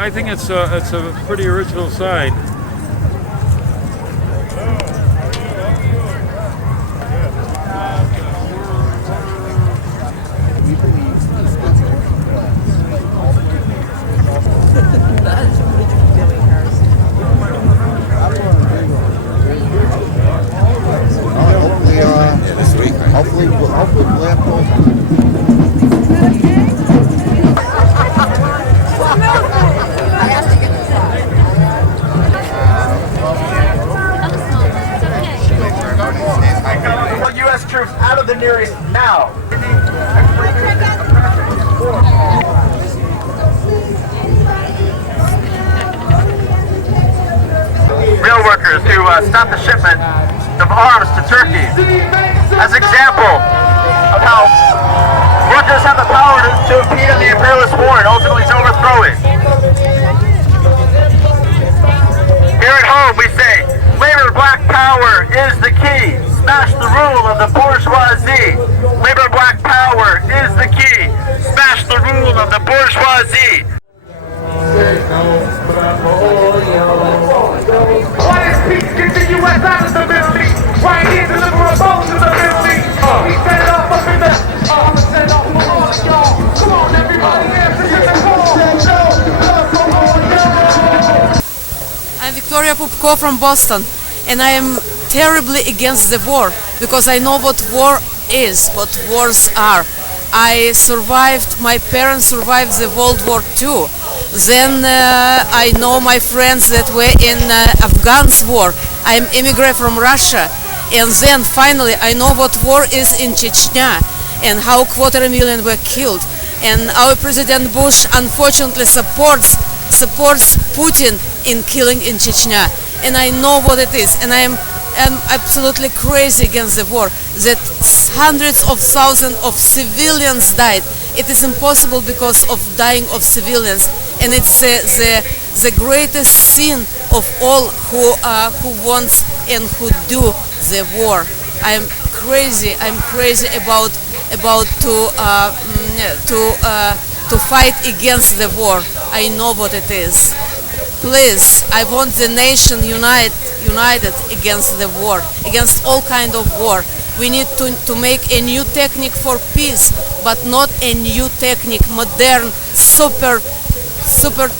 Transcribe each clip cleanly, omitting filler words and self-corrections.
I think it's a pretty original sign. Hopefully we'll have U.S. troops out of the Near East now. Rail workers to stop the shipment of arms to Turkey. As an example of how we'll just have the power to impede on the imperialist war and ultimately to overthrow it. Here at home we say, labor black power is the key. Smash the rule of the bourgeoisie. Labor black power is the key. Smash the rule of the bourgeoisie. Why is peace get the U.S. out of the Middle East? Why ain't he deliver a boat to the Middle East? We set it off up in there. I'ma set it off for all of y'all. Come on, everybody, answer to the call. I'm Victoria Pupko from Boston, and I am terribly against the war because I know what war is, what wars are. I survived, my parents survived the World War II. Then I know my friends that were in Afghan's war. I'm immigrant from Russia. And then finally I know what war is in Chechnya and how 250,000 were killed. And our President Bush unfortunately supports Putin in killing in Chechnya. And I know what it is. And I'm absolutely crazy against the war. That hundreds of thousands of civilians died. It is impossible because of dying of civilians. And it's the greatest sin of all who wants and who do the war. I'm crazy about to fight against the war. I know what it is. Please, I want the nation united against the war, against all kind of war. We need to make a new technique for peace, but not a new technique, modern, super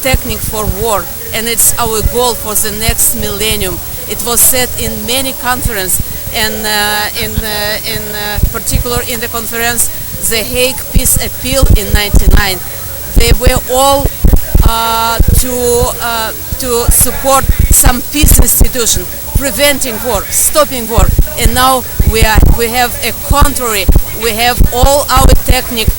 technique for war. And it's our goal for the next millennium. It was said in many conferences, and in particular in the conference, the Hague Peace Appeal in '99. They were all to support some peace institution, preventing war, stopping war. And now we have a contrary. We have all our technique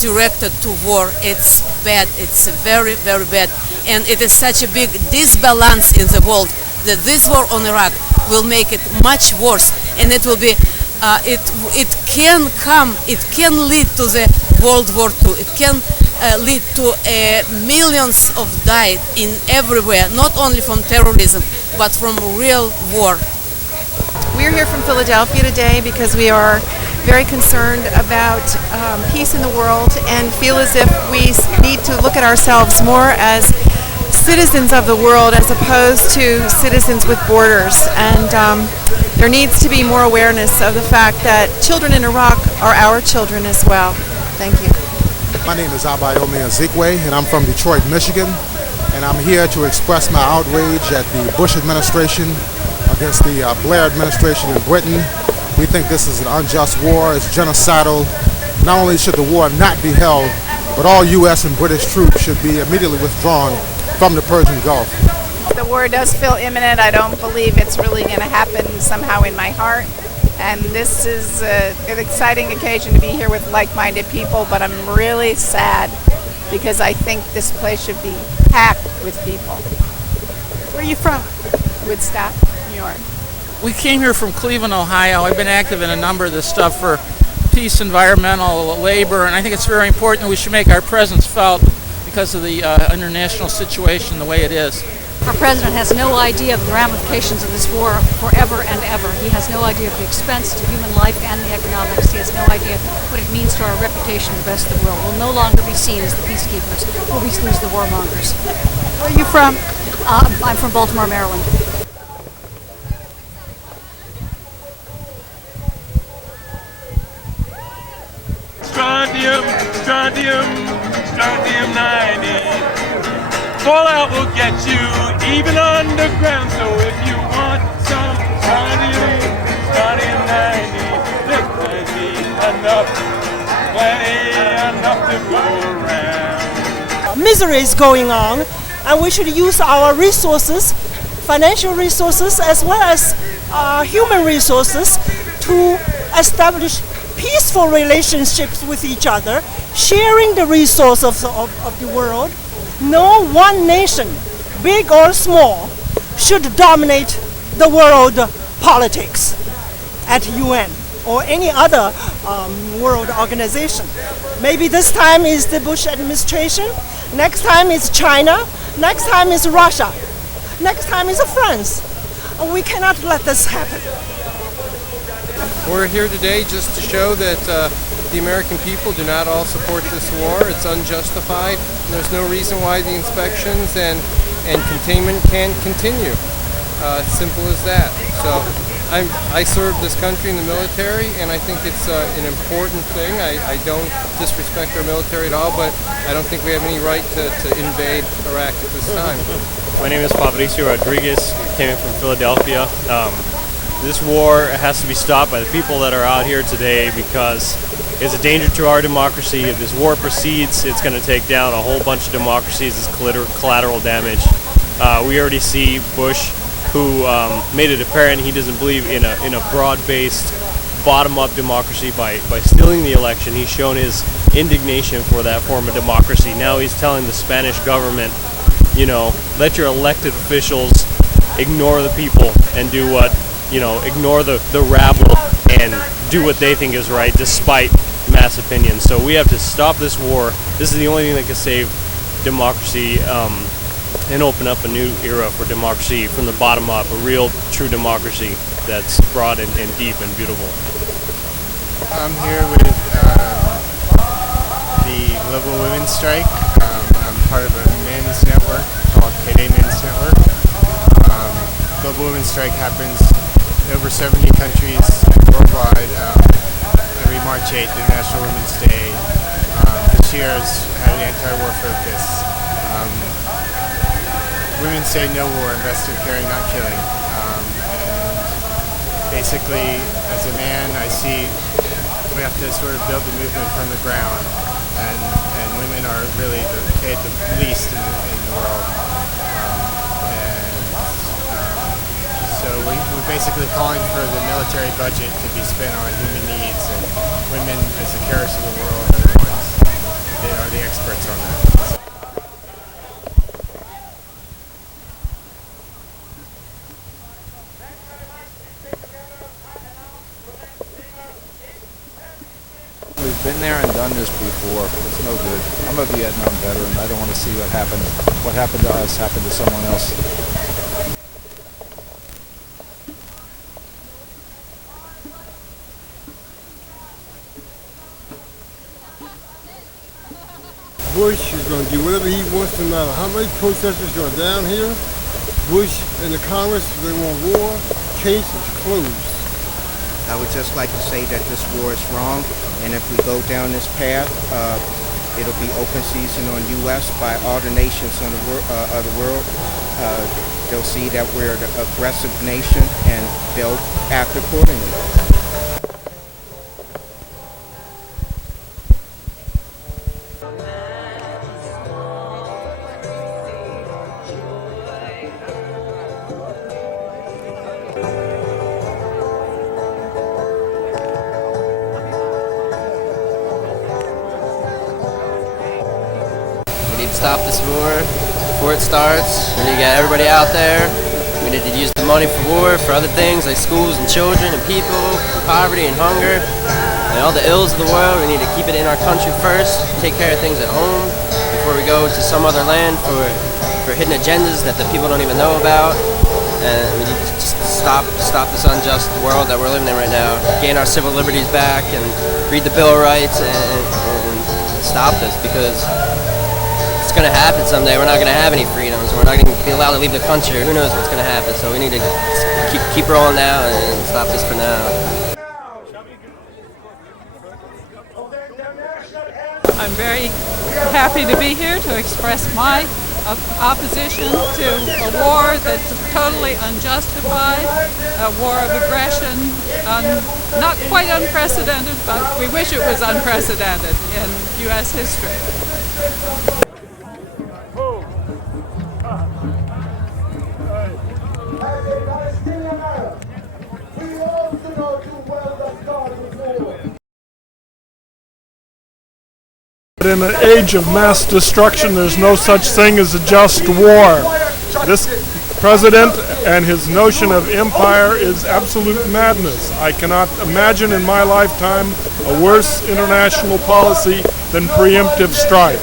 directed to war. It's bad. It's very, very bad. And it is such a big disbalance in the world that this war on Iraq will make it much worse. And it will be, it can lead to the World War II. It can lead to millions of died in everywhere, not only from terrorism, but from real war. We're here from Philadelphia today because we are very concerned about peace in the world and feel as if we need to look at ourselves more as citizens of the world as opposed to citizens with borders. And there needs to be more awareness of the fact that children in Iraq are our children as well. Thank you. My name is Abayomi Ezekwe, and I'm from Detroit, Michigan. And I'm here to express my outrage at the Bush administration against the Blair administration in Britain. We think this is an unjust war. It's genocidal. Not only should the war not be held, but all U.S. and British troops should be immediately withdrawn from the Persian Gulf. The war does feel imminent. I don't believe it's really going to happen somehow in my heart. And this is an exciting occasion to be here with like-minded people, but I'm really sad because I think this place should be packed with people. Where are you from? Woodstock, New York. We came here from Cleveland, Ohio. I've been active in a number of this stuff for peace, environmental, labor, and I think it's very important that we should make our presence felt because of the international situation the way it is. Our president has no idea of the ramifications of this war forever and ever. He has no idea of the expense to human life and the economics. He has no idea what it means to our reputation the rest of the world. We'll no longer be seen as the peacekeepers. We'll be seen as the warmongers. Where are you from? I'm from Baltimore, Maryland. Strontium, strontium, strontium 90. Fallout will get you even underground. So if you want some strontium, strontium 90, there's plenty enough to go around. Misery is going on, and we should use our resources, financial resources as well as human resources, to establish peaceful relationships with each other, sharing the resources of the world. No one nation, big or small, should dominate the world politics at UN or any other world organization. Maybe this time is the Bush administration, next time is China, next time is Russia, next time is France. We cannot let this happen. We're here today just to show that the American people do not all support this war. It's unjustified. There's no reason why the inspections and containment can't continue. Simple as that. So I serve this country in the military, and I think it's an important thing. I don't disrespect our military at all, but I don't think we have any right to invade Iraq at this time. My name is Fabricio Rodriguez. I came in from Philadelphia. This war has to be stopped by the people that are out here today because it's a danger to our democracy. If this war proceeds, it's going to take down a whole bunch of democracies as collateral damage. We already see Bush, who made it apparent he doesn't believe in a broad-based, bottom-up democracy by stealing the election. He's shown his indignation for that form of democracy. Now he's telling the Spanish government, you know, let your elected officials ignore the people and do what, you know, ignore the rabble and do what they think is right despite mass opinion. So we have to stop this war. This is the only thing that can save democracy and open up a new era for democracy from the bottom up, a real, true democracy that's broad and deep and beautiful. I'm here with the Global Women's Strike. I'm part of a men's network called Payday Men's Network. Global Women's Strike happens in over 70 countries worldwide. Every March 8th, International Women's Day. This year has had an anti-war focus. Women say no war, invest in caring, not killing. And basically, as a man, I see we have to sort of build the movement from the ground, and women are really paid the least in the world. So we're basically calling for the military budget to be spent on human needs, and women, as the carers of the world, are the ones that are the experts on that. We've been there and done this before. It's no good. I'm a Vietnam veteran. I don't want to see what happened. What happened to us happened to someone else. Bush is going to do whatever he wants, no matter how many protesters are down here. Bush and the Congress, they want war. Case is closed. I would just like to say that this war is wrong, and if we go down this path, it'll be open season on U.S. by all the nations of the world. They'll see that we're the aggressive nation, and they'll act accordingly. We need to stop this war before it starts. We need to get everybody out there. We need to use the money for war, for other things like schools and children and people, for poverty and hunger, and all the ills of the world. We need to keep it in our country first, take care of things at home before we go to some other land for for hidden agendas that the people don't even know about. And we need to just stop this unjust world that we're living in right now, gain our civil liberties back, and read the Bill of Rights, and stop this, because it's going to happen someday. We're not going to have any freedoms. We're not going to be allowed to leave the country. Who knows what's going to happen? So we need to keep rolling now and stop this for now. I'm very happy to be here to express my opposition to a war that's totally unjustified, a war of aggression, not quite unprecedented, but we wish it was unprecedented in U.S. history. In an age of mass destruction, there's no such thing as a just war. This president and his notion of empire is absolute madness. I cannot imagine in my lifetime a worse international policy than preemptive strike.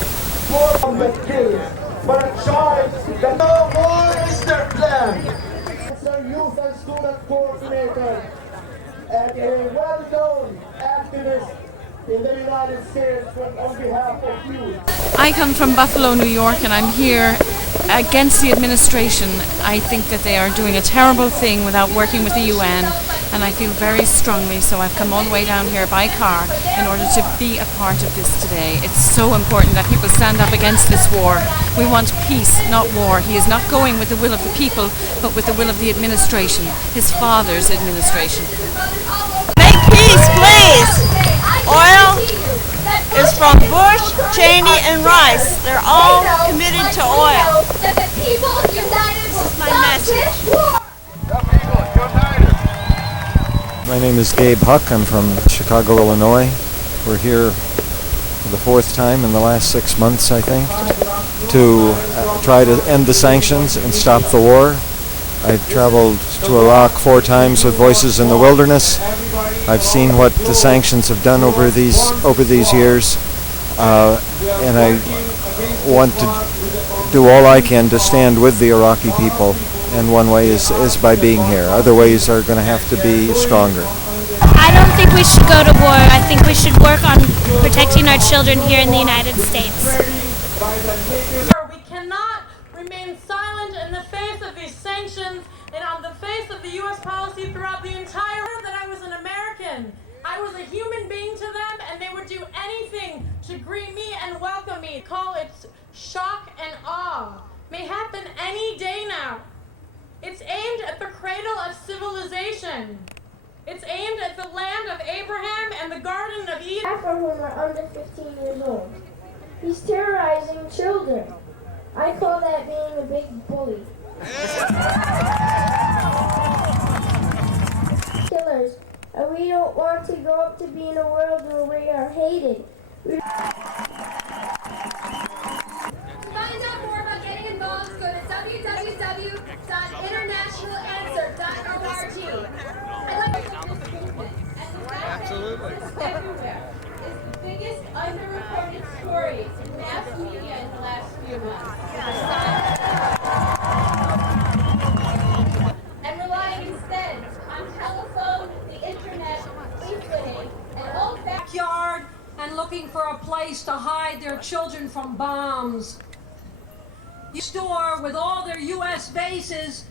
Youth and student coordinator and a well-known activist in the United States on behalf of youth. I come from Buffalo, New York, and I'm here against the administration. I think that they are doing a terrible thing without working with the UN, and I feel very strongly, so I've come all the way down here by car in order to be a part of this today. It's so important that people stand up against this war. We want peace, not war. He is not going with the will of the people, but with the will of the administration, his father's administration. Make peace, please! Oil is from Bush, Cheney, and Rice. They're all committed to oil. This is my message. My name is Gabe Huck. I'm from Chicago, Illinois. We're here for the fourth time in the last 6 months, I think, to try to end the sanctions and stop the war. I've traveled to Iraq 4 times with Voices in the Wilderness. I've seen what the sanctions have done over these years, and I want to do all I can to stand with the Iraqi people, and one way is by being here. Other ways are going to have to be stronger. I don't think we should go to war. I think we should work on protecting our children here in the United States. We cannot remain silent in the face of these sanctions and on the face of the U.S. policy throughout the entire world that I was an American. I was a human being to them, and they would do anything to greet me and welcome me. Call it shock and awe. May happen any day now. It's aimed at the cradle of civilization. It's aimed at the land of Abraham and the Garden of Eden. Half of whom are under 15 years old. He's terrorizing children. I call that being a big bully. Killers. We don't want to go up to be in a world where we are hated. Find out more about getting involved, go to www.internationalanswer.org. Absolutely. Everywhere is the biggest underreported story in mass media in the last few months. And relying instead on telephone, the internet, e-twitting, and old backyard and looking for a place to hide their children from bombs. You store with all their U.S. bases,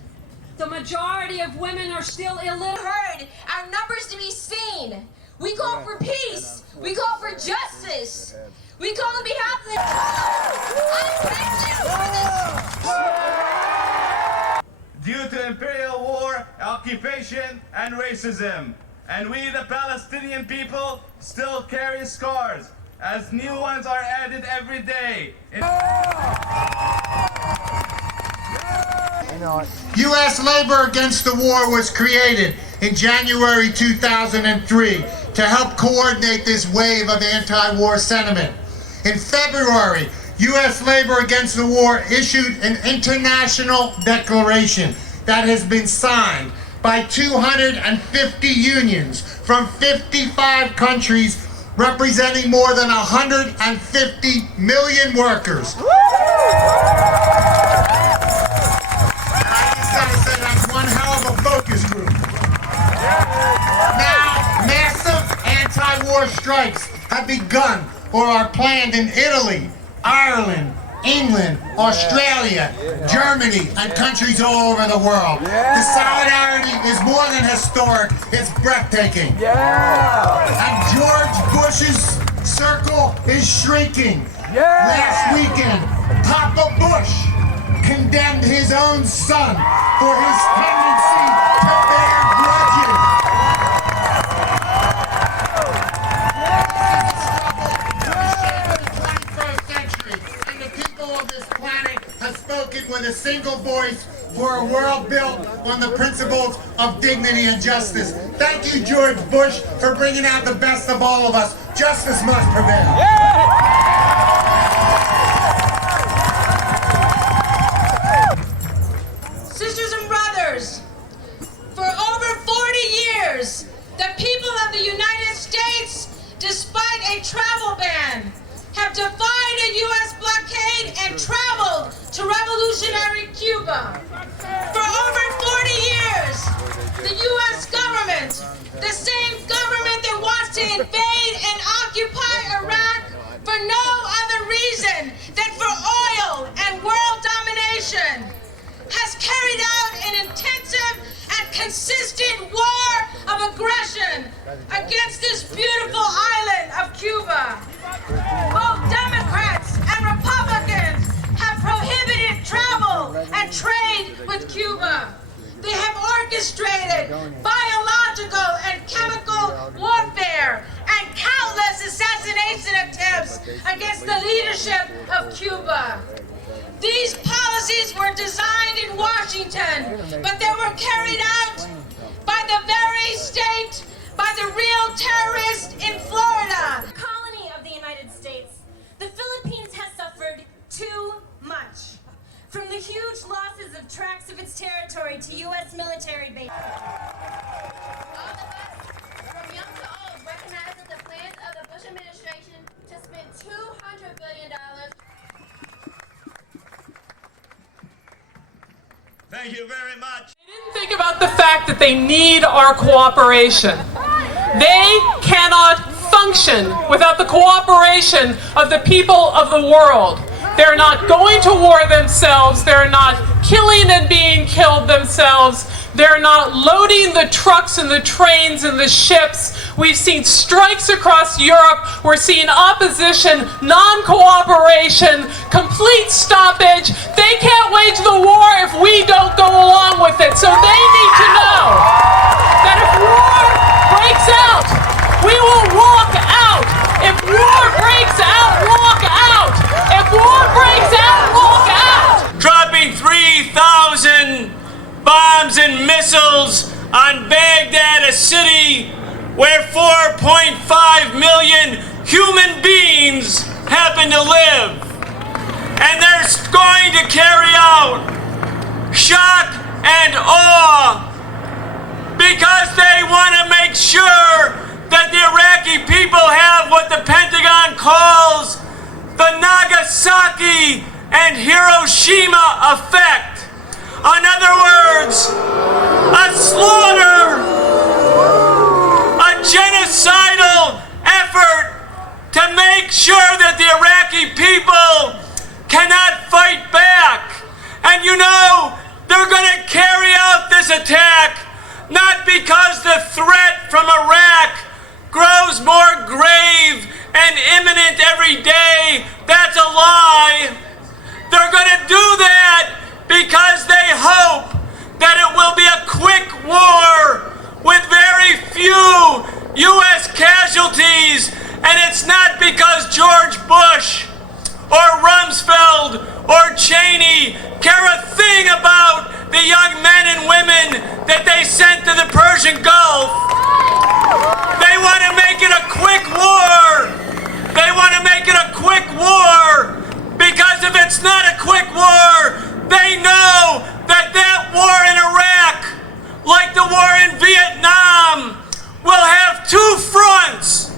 the majority of women are still illiterate. Heard our numbers to be seen. We call for peace. We call for justice. We call on behalf of the... Due to imperial war, occupation, and racism. And we, the Palestinian people, still carry scars, as new ones are added every day. U.S. Labor Against the War was created in January 2003 to help coordinate this wave of anti-war sentiment. In February, U.S. Labor Against the War issued an international declaration that has been signed by 250 unions from 55 countries, representing more than 150 million workers. anti-war strikes have begun or are planned in Italy, Ireland, England, Australia, Germany, and countries all over the world. The solidarity is more than historic, it's breathtaking. And George Bush's circle is shrinking. Last weekend, Papa Bush condemned his own son for his tendency to bear grudges. Has spoken with a single voice for a world built on the principles of dignity and justice. Thank you, George Bush, for bringing out the best of all of us. Justice must prevail. Sisters and brothers, for over 40 years, the people of the United States, despite a travel ban, have defied a U.S. blockade and traveled to revolutionary Cuba. For over 40 years, the U.S. government, the same government that wants to invade and occupy Iraq for no other reason than for oil and world domination, has carried out an intensive and consistent war of aggression against this beautiful island of Cuba. Both Democrats and Republicans have prohibited travel and trade with Cuba. They have orchestrated biological and chemical warfare and countless assassination attempts against the leadership of Cuba. These policies were designed in Washington, but they were carried out by the very state, by the real terrorists in Florida. Colony of the United States, the Philippines has suffered too much. From the huge losses of tracts of its territory to U.S. military bases. All of us, from young to old, recognize that the plans of the Bush administration to spend $200 billion. Thank you very much. Think about the fact that they need our cooperation. They cannot function without the cooperation of the people of the world. They're not going to war themselves. They're not killing and being killed themselves. They're not loading the trucks and the trains and the ships. We've seen strikes across Europe. We're seeing opposition, non-cooperation, complete stoppage. They can't wage the war if we don't go along with it. So they need to know that if war breaks out, we will walk out. If war breaks out, walk out. If war breaks out, walk out. Dropping 3,000 bombs and missiles on Baghdad, a city where 4.5 million human beings happen to live. And they're going to carry out shock and awe because they want to make sure that the Iraqi people have what the Pentagon calls the Nagasaki and Hiroshima effect. In other words, a slaughter, a genocidal effort to make sure that the Iraqi people cannot fight back. And you know, they're going to carry out this attack not because the threat from Iraq grows more grave and imminent every day. That's a lie. They're going to do that because they hope that it will be a quick war with very few U.S. casualties. And it's not because George Bush or Rumsfeld or Cheney care a thing about the young men and women that they sent to the Persian Gulf. They want to make it a quick war. They want to make it a quick war because if it's not a quick war, they know that that war in Iraq, like the war in Vietnam, will have two fronts.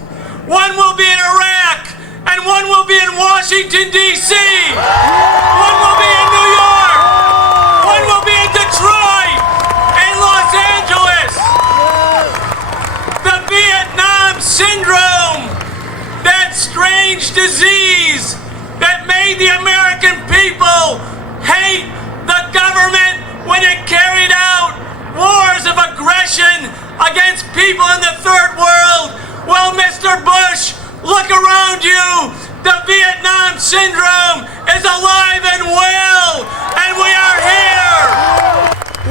One will be in Iraq, and one will be in Washington, D.C. One will be in New York. One will be in Detroit and Los Angeles. The Vietnam syndrome strange disease that made the American people hate the government when it carried out wars of aggression against people in the third world. Well, Mr. Bush, look around you. The Vietnam syndrome is alive and well, and we are here.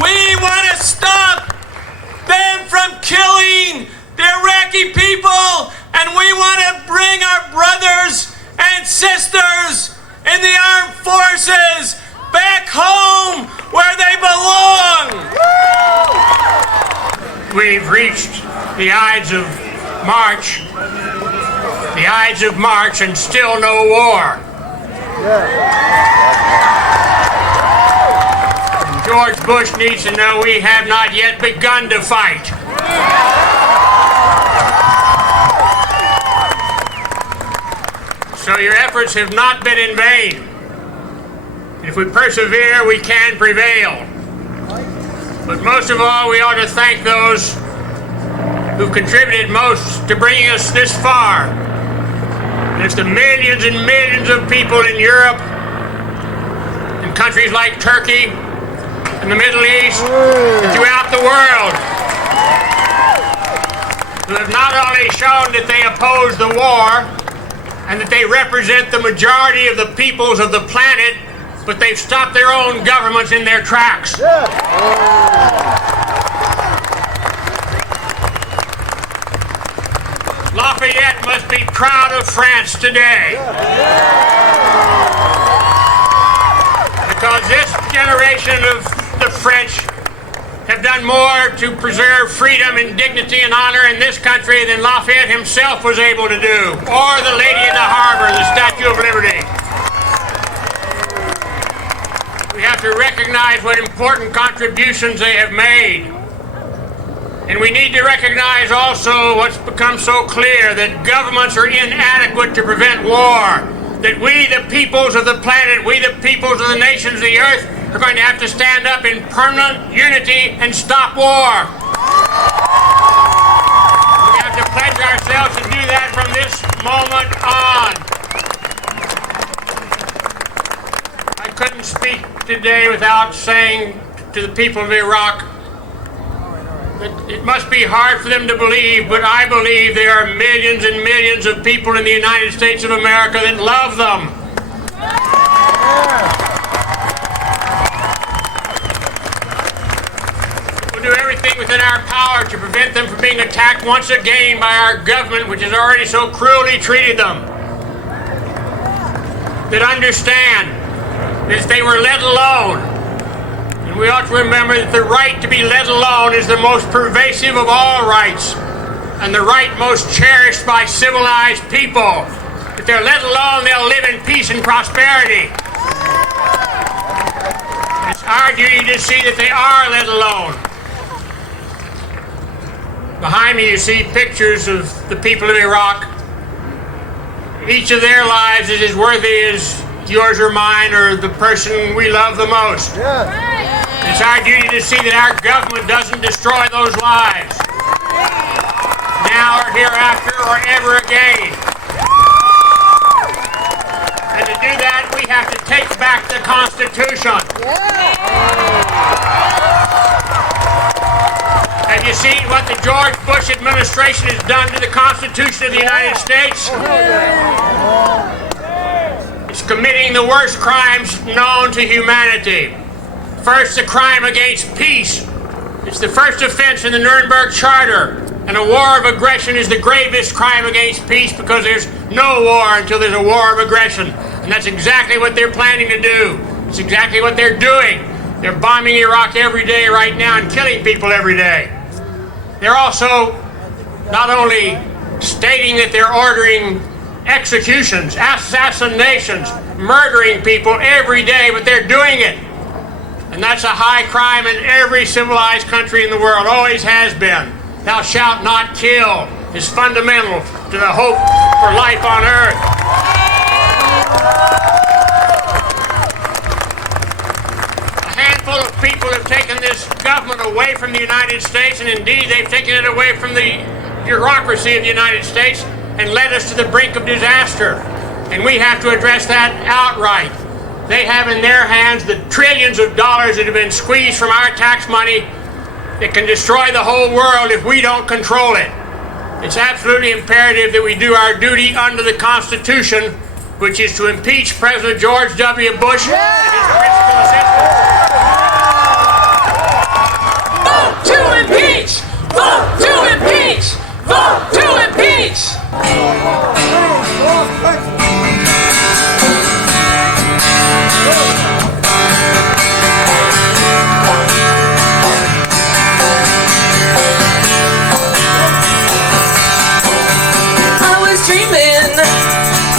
We want to stop them from killing the Iraqi people, and we want to bring our brothers and sisters in the armed forces back home where they belong. We've reached the Ides of March. The Ides of March, and still no war. And George Bush needs to know we have not yet begun to fight. So your efforts have not been in vain. If we persevere, we can prevail. But most of all, we ought to thank those who contributed most to bringing us this far. There's the millions and millions of people in Europe, in countries like Turkey, in the Middle East, and throughout the world, who have not only shown that they oppose the war and that they represent the majority of the peoples of the planet, but they've stopped their own governments in their tracks. Lafayette must be proud of France today. Because this generation of the French have done more to preserve freedom and dignity and honor in this country than Lafayette himself was able to do, or the Lady in the Harbor, the Statue of Liberty. We have to recognize what important contributions they have made. And we need to recognize also what's become so clear, that governments are inadequate to prevent war. That we, the peoples of the planet, we, the peoples of the nations of the earth, are going to have to stand up in permanent unity and stop war. We have to pledge ourselves to do that from this moment on. I couldn't speak today without saying to the people of Iraq, it must be hard for them to believe, but I believe there are millions and millions of people in the United States of America that love them. We'll do everything within our power to prevent them from being attacked once again by our government, which has already so cruelly treated them. That understand that if they were let alone, and we ought to remember that the right to be let alone is the most pervasive of all rights, and the right most cherished by civilized people. If they're let alone, they'll live in peace and prosperity. It's our duty to see that they are let alone. Behind me you see pictures of the people of Iraq. Each of their lives is as worthy as yours or mine or the person we love the most. It's our duty to see that our government doesn't destroy those lives, now or hereafter or ever again. And to do that, we have to take back the Constitution. Have you seen what the George Bush administration has done to the Constitution of the United States? It's committing the worst crimes known to humanity. First, the crime against peace. It's the first offense in the Nuremberg Charter. And a war of aggression is the gravest crime against peace, because there's no war until there's a war of aggression. And that's exactly what they're planning to do. It's exactly what they're doing. They're bombing Iraq every day right now and killing people every day. They're also not only stating that they're ordering executions, assassinations, murdering people every day, but they're doing it. And that's a high crime in every civilized country in the world, always has been. Thou shalt not kill is fundamental to the hope for life on earth. A handful of people have taken this government away from the United States, and indeed they've taken it away from the bureaucracy of the United States and led us to the brink of disaster. and we have to address that outright. They have in their hands the trillions of dollars that have been squeezed from our tax money that can destroy the whole world if we don't control it. It's absolutely imperative that we do our duty under the Constitution, which is to impeach President George W. Bush and his principal assistants. Vote to impeach! Vote to impeach! Vote to impeach!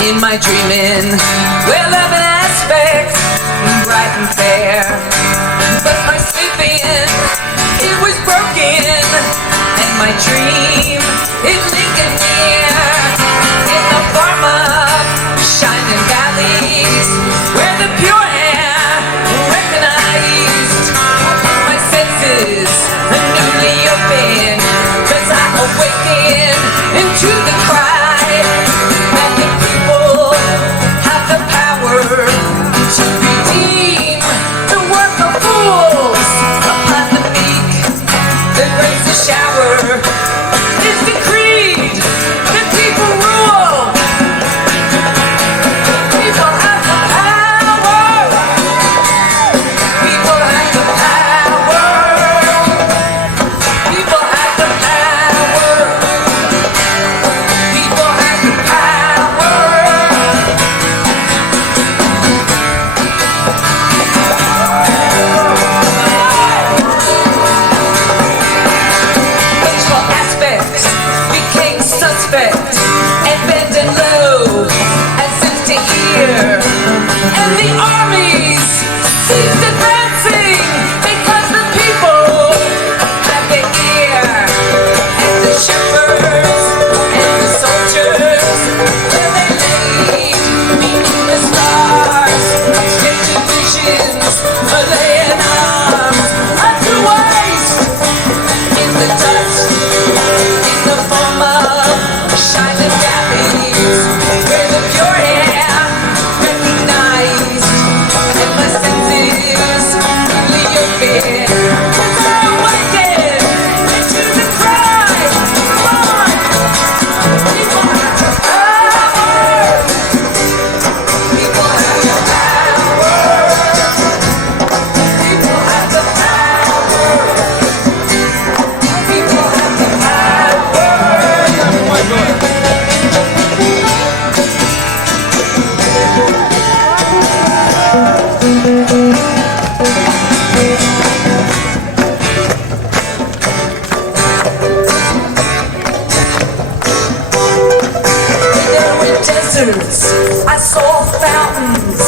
In my dreaming, where love and aspects bright and fair, but my sleeping, it was broken, and my dream, it lingered near, in the form of shining valleys, where the pure air recognized my senses newly open, 'cause I awaken into the cry. To redeem the work of fools upon the meek, the grace to shower is decreed. The people rule. People have the power. People have the power. People have the power. People have the power. And bending low as if to hear, and the armies ceased advancing because the people had their ear, and the shepherds and the soldiers, where they lay beneath the stars, strange visions laying arms unto waste in the dust, in the form of shining valleys, where the pure air recognized, and my senses really open, 'cause I awaken into the cry. Lord, people have the power. People have the power. People have the power. People have the power. There were deserts, I saw fountains,